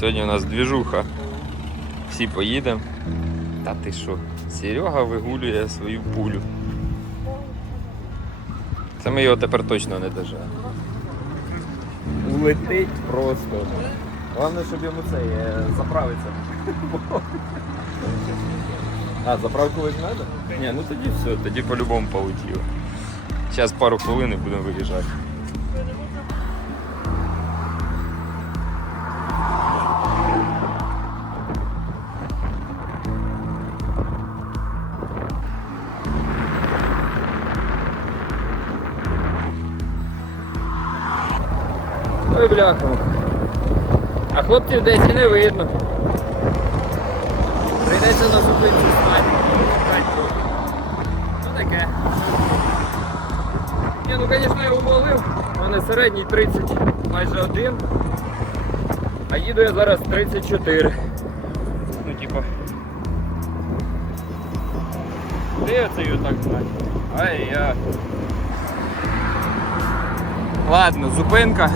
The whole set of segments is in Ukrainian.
Сьогодні у нас двіжуха. Всі поїдемо. Та ти що? Серега вигулює свою пулю. Це ми його тепер точно не дожали. Улетить просто. Головне, щоб йому це е, заправиться. А, заправку ви треба? Ні, ну тоді все, тоді по-любому полетіло. Зараз пару хвилин і будемо виїжджати. Ой, бляха. А хлопців десь і не видно. Прийдеться на зупинці стати. Ну таке. Ні, ну звісно, я умолив. У мене середній 30, майже один. А їду я зараз 34. Ну типа. Де це його так знати? Ай я. Ладно, зупинка.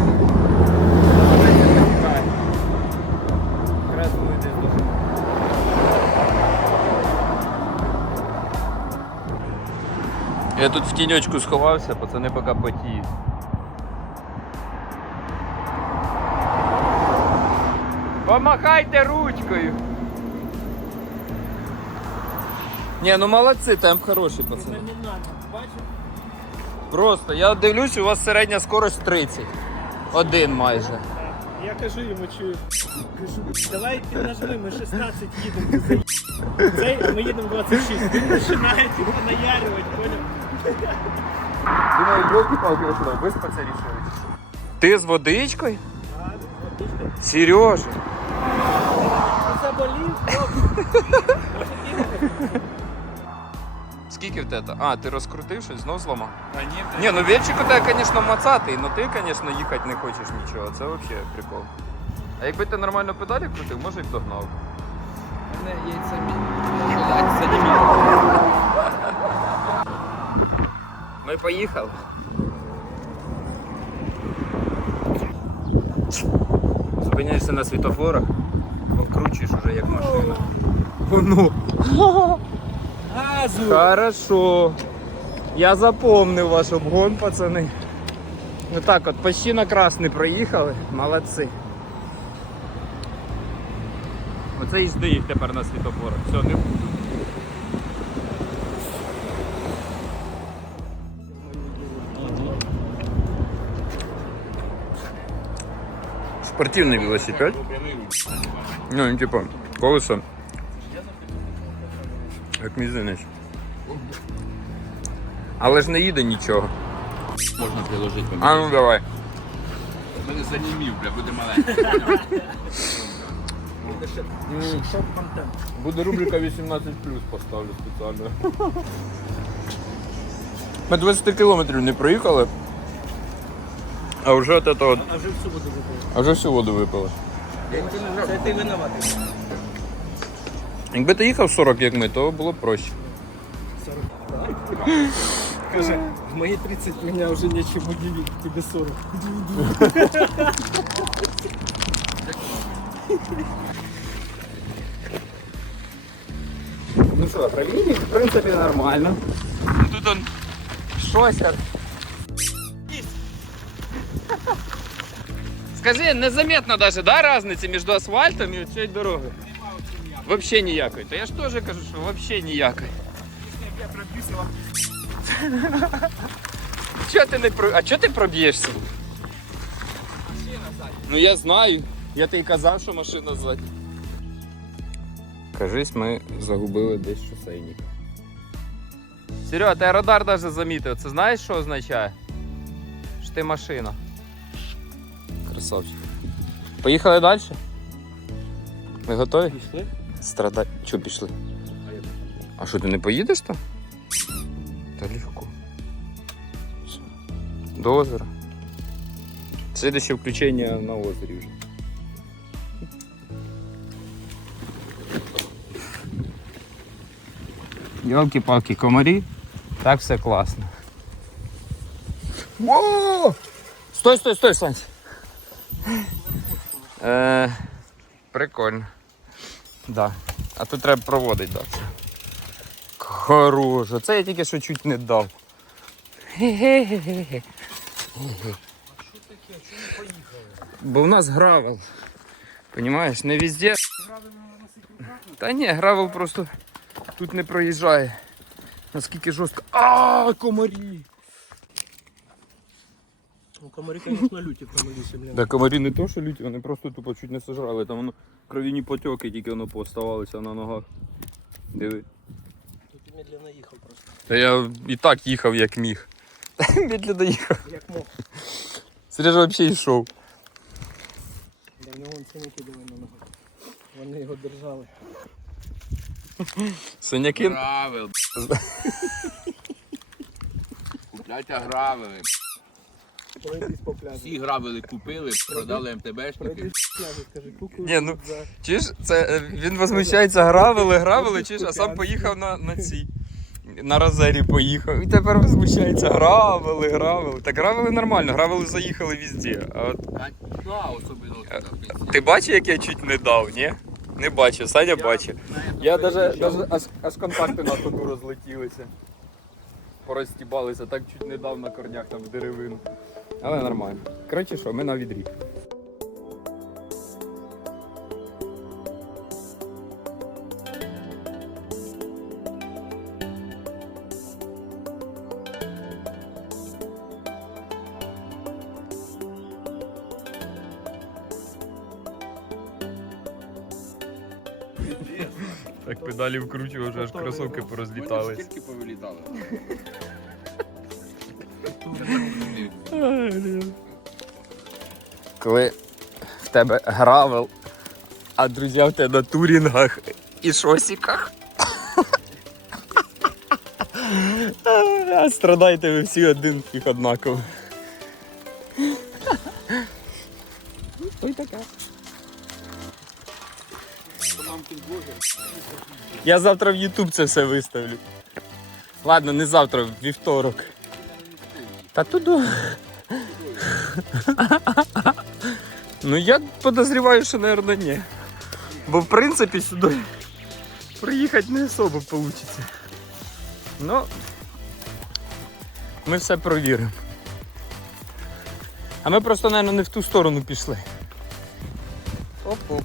Якраз дуже. Я тут в тіньочку сховався, пацани поки потіють. Помахайте ручкою. Ні, ну молодці, темп хороший, пацани. Не надо, бачиш? Просто, я дивлюсь, у вас середня скорость 30. Один майже. Я кажу йому, чую. Кажу, давай ти нажми, ми 16 їдемо. ти заїб. Цей, а ми їдемо 26. Він починає типу наярювати, поняв? Думаю, елки-палки, я сюди виспаться рішили. Ти з водичкою? Сережа. Заболів, хлопці. Скільки в тебе? А, ти розкрутив щось, знов зламав? А ні, Ні, ну вільчик у тебе, звісно, мацатий, але ти, звісно, їхати не хочеш нічого. Це взагалі прикол. А якби ти нормально педалі крутив, може й б догнав. У мене яйця. Ми поїхали. Зупиняєшся на світофорах, покручуєш уже як машина. Ну. Газу! Хорошо. Я запомнив ваш обгон, пацани. Ну так от, почти на красний проїхали. Молодці. Оце і їх тепер на світофорах. Все, не буду. Спортивний велосипед. Ну, типу, колесо. Як мізинець. Але ж не їде нічого. Можна приложити. А ну давай. Мене занімів, бля, буде маленький. Шоп-контент. Буде рубрика 18 поставлю спеціально. Ми 20 кілометрів не проїхали. А вже от этого, А вже всю буду випив. а вже всю воду випили. Це ти винуватий. Якби ти їхав 40, як ми, то було б проще. 40. Каже, в мої 30 мене вже нечим удивить, тебе 40. Ну що, проїдемо, в принципі, нормально. Тут он щось. як- Скажи, незаметно даже, да, разниці між асфальтом і цією дорогою? Вообще ніякої. То я ж теж кажу, що вообще ніякої. Я. Чого ти не про. А чого ти проб'єшся? Ну я знаю. Я тобі казав, що машина ззаді. Кажись, ми загубили десь шосейник. Серега, ти радар навіть замітив. Це знаєш, що означає? Що ти машина. Красавчик. Поїхали далі? Ви готові? Пішли? Страдай. Чого пішли? А що ти не поїдеш там? Та легко. До озера. Следующее включение на озере уже. Елки-палки, комари. Так все классно. Воу! Стой, стой, стой, Сань. Е, Прикольно. Да. А тут треба проводити, да. це. Я тільки що чуть не дав. Ге-ге-ге-ге. Бо в нас гравел. Понімаєш, не везде. Та ні, гравел просто тут не проїжджає. Наскільки жорстко. А, комарі! Ну, комарі, звісно, люті в тому лісі, блін. Да комарі не то, що люті, вони просто тупо чуть не сожрали. Там воно кров'яні потьоки, тільки воно поставалися на ногах. Диви. Тут і медленно їхав просто. Та я і так їхав, як міг. Медленно їхав. Як мог. Сережа взагалі йшов. Да в нього вон синяки були на ногах. Вони його держали. Синяки. Гравел. Купляйте гравели. Пройдись по пляжу. Всі гравели купили, продали МТБшники. Пройдись по пляжу, скажи, куку. Ні, ну, Чуєш, це е, він возмущається, гравили, гравили, чуєш, а сам поїхав на, на цій. На Розері поїхав. І тепер возмущається, гравили, гравили. Так гравили нормально, гравили заїхали везде. А от Да, особливо туди. ти бачив, як я чуть не дав, ні? Не бачив, Саня бачив. Я даже, даже аж, аж контакти на ходу розлетілися. Порозтібалися, так чуть не дав на корнях там в деревину. Але нормально. Коротше що, ми на відрі. Так педалі вкручував, вже аж кросовки порозлітались. Тільки повилітали. Коли в тебе гравел, а друзі в тебе на турінгах і шосіках. А страдаєте ви всі один їх однаково. Ой така. Я завтра в YouTube це все виставлю. Ладно, не завтра, вівторок. Та туди. Ну я подозріваю, що, мабуть, ні. Бо в принципі сюди приїхати не особо вийде. Ну, ми все провіримо. А ми просто, мабуть, не в ту сторону пішли. Оп-оп.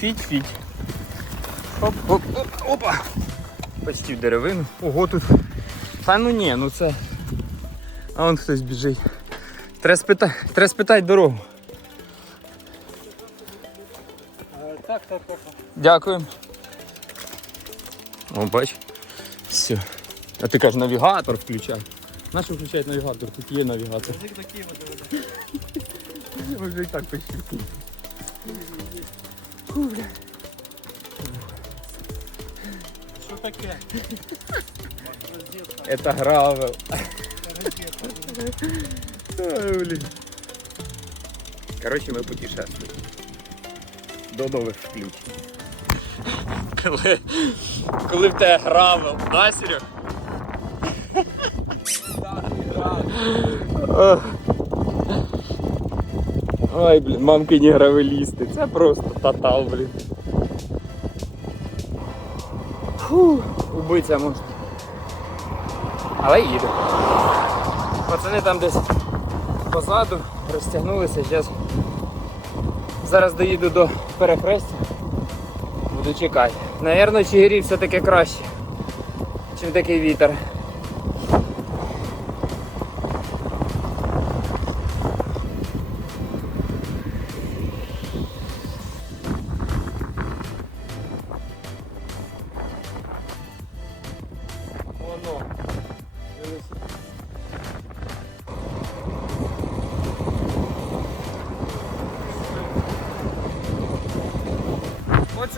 Фіть-фіть. Оп-оп. Опа. Почти в деревину. Ого тут. Та ну ні, ну це. А вон хтось біжить. Треба спитати, треба спитати дорогу. Так, так, так. Дякую. О, бач. Все. А ти кажеш, навігатор включай. Нащо включати навігатор? Тут є навігатор. І так почти. Що таке? Это гравел. Коротше, ми путешествуємо. До нових включень. Коли, коли в тебе гравел, да, Серег? Ой, блін, мамкині гравелісти. Це просто тотал, блін. Фу, убитися можна. Але їду. Пацани там десь позаду розтягнулися. Зараз, зараз доїду до перехрестя. Буду чекати. Навірно, Чигирі все-таки краще, ніж такий вітер.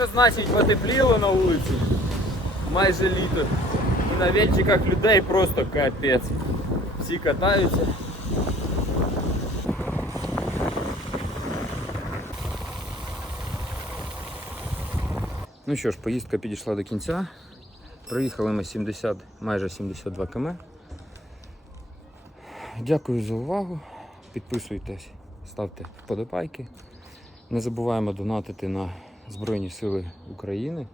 Що значить потепліло на вулиці. Майже літо. І на ветчиках людей просто капець. Всі катаються. Ну що ж, поїздка підійшла до кінця. Проїхали ми 70, майже 72 км. Дякую за увагу. Підписуйтесь, ставте вподобайки. Не забуваємо донатити на Збройні Сили України.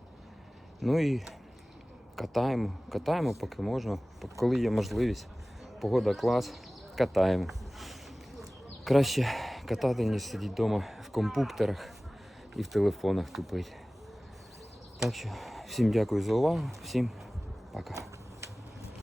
Ну і катаємо, катаємо, поки можна, коли є можливість. Погода клас, катаємо. Краще катати, ніж сидіти вдома в комп'ютерах і в телефонах тупить. Так що всім дякую за увагу, всім пока.